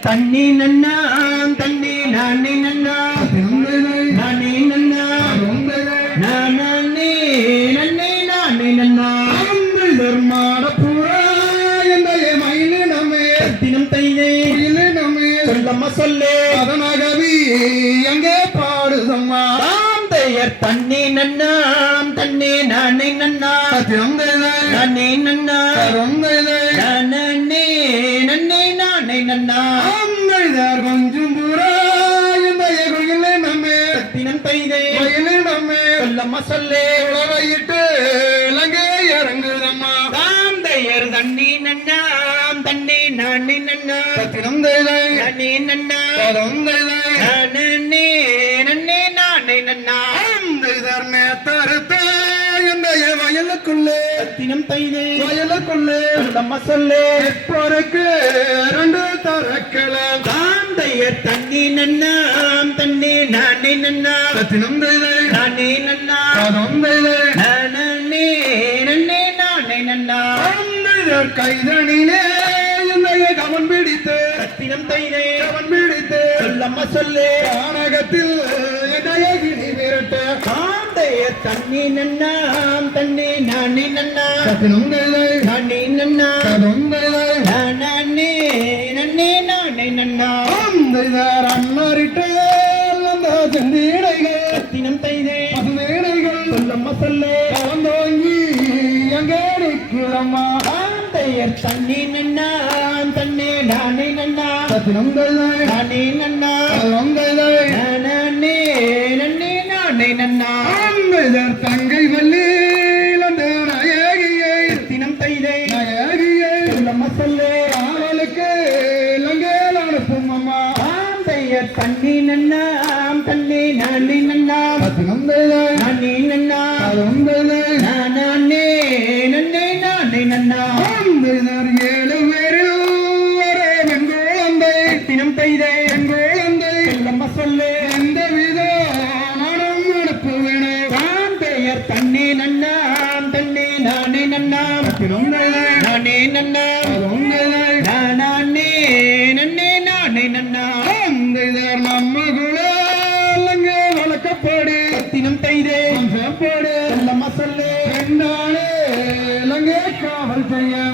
தண்ணி நன்னாம் தண்ணி நானே நன்னா. நானே நன்னா. நானே நன்னே நானே நன்னா. சத்திரம் தைதை சொல்லம்மா சொல்லு. எங்கே பாடுதம்மா. ஆந்தையர் தண்ணி நன்னாம் தண்ணி நானே நன்னா. நானே நன்னா. நானே நன்னே நானே நன்னா கொஞ்சம் பூரா இந்த கோயில நம்மே சத்திரம் தைதை கோயில நம்மே சொல்லம்மா சொல்லு. உழவையிட்டு இலங்கை இறங்குதம்மா. தண்ணி நன்னாம் தண்ணி நானே நன்னா. தேதை நானே நன்னா. பதம் தேதை நானே நன்னே நானே நன்னா. இந்த சத்திரம் தைதை. வயலுக்குள்ளே சொல்லம்மா சொல்லு. எப்போருக்கு ரெண்டு தரக்கலாம் ஆந்தையர் தண்ணி நன்னாம் தண்ணி நானே நன்னா. சத்தினம் தேதை. நானே நன்னா. பதம் தேதை. நானே நன்னே நானே நன்னா. கைதனிலே இந்த கவன் பிடித்து. சத்திரம் தைதை கவன் பிடித்து சொல்லம்மா சொல்லு. கானகத்தில் கிணி விரட்ட? ஆந்தையர் தண்ணி நன்னாம் தண்ணி நானே நன்னா தேதை நானே நன்னா தேதை நானே நன்னே நானே நன்னா அந்தர் அன்னரிட்டு அந்த செந்தீடைகள். சத்தினம் தைதை பசுமேடைகள். சொல்லம்மா சொல்லு. கலந்தோங்கி எங்கே நிற்கிறம்மா தண்ணி நன்னாம் தண்ணி நானே நன்னா சத்தினம் தேதை நானே நன்னா பதம் தேதை நானே நன்னே நானே நன்னா அந்தர் தங்கை நாயகியை. சத்தினம் தைதை நாயகியை. சொல்லம்மா சொல்லு. காவலுக்கு இலங்கையில் அனுப்பும் அம்மா ஆந்தையர் தண்ணி நன்னாம் தண்ணி நானே நன்னா சத்தினம் தேதை நானே நன்னா பதம் தேதை நானே நன்னே நானே நன்னா அந்தர் ஏழு சத்தினம் தைதை வெண்குழந்தை சொல்லம்மா சொல்லு. எந்த வித நானும் அனுப்புவேனே. பெயர் தண்ணி நன்னாம் தண்ணி நானே நன்னாம். சத்தினம் நானே நன்னாம். பதம் நானே நன்னே நானே நன்னாம். அந்தர் நம்ம குழந்தைங்க வளர்க்கப்படு தினம் தைதை